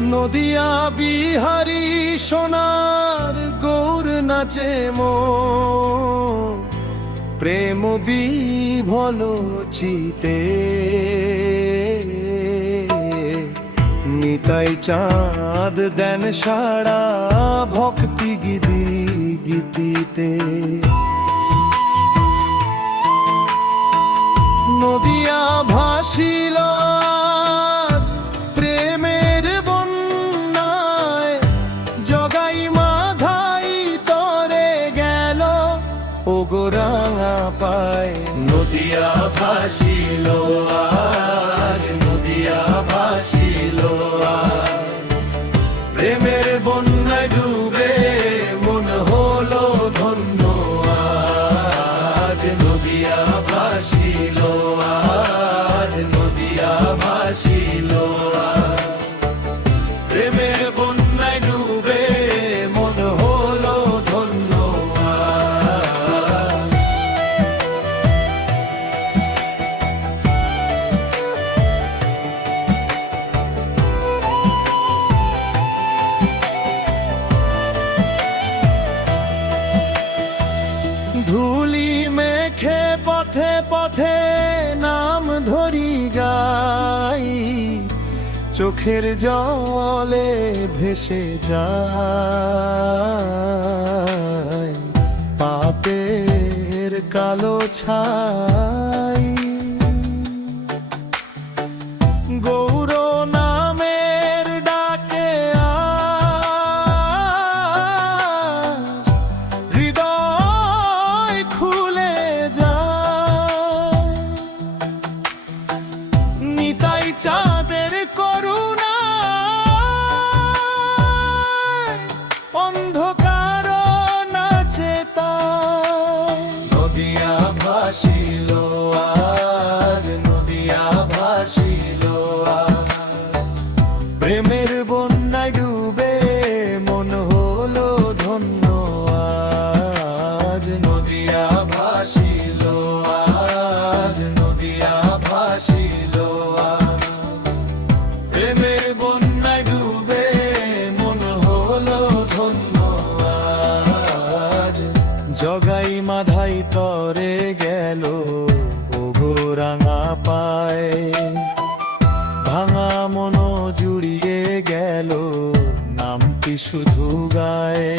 নদিয়া বিহারী সোনার গৌর নাচে মন, প্রেম বিভল চিতে। নিতাই চাঁদ দেন সাড়া ভক্তি গীতি গীতিতে। নদিয়া ভাসিল প্রেমের বন্যায়, জগাই মাধাই তরে গেল ওগো রাঙা পায়। নদিয়া ভাসিল আজ, নদিয়া ভাসিল আজ, প্রেমের বন্যায় ডুবে মন হলো ধন্য আজ। নদিয়া ভাসিল আজ, নদিয়া ভাসিল আজ, প্রেমের বন্যায় ডুবে মন হলো ধন্য আজ। ধুলি মেখে পথে পথে নাম ধরি গাই, চোখের জলে ভেসে যায় পাপের কালো ছাই। গৌর নামের ডাকে আজ হৃদয় খুলে যায়। নিতাই চাঁদের করুণা অন্ধকার নাচে তাই। নদিয়া ভাসিল আজ, নদিয়া ভাসিল আজ, প্রেমের বন্যায় ডুবে মন হলো ধন্য আজ। নদিয়া ভাসিল আজ, নদিয়া ভাসিল আজ, প্রেমের বন্যায় ডুবে মন হলো ধন্য আজ। জগাই মাধাই তরে গেল ওগো রাঙা পায়, ভাঙা মন জুড়িয়ে গেল নামটি শুধু গায়ে।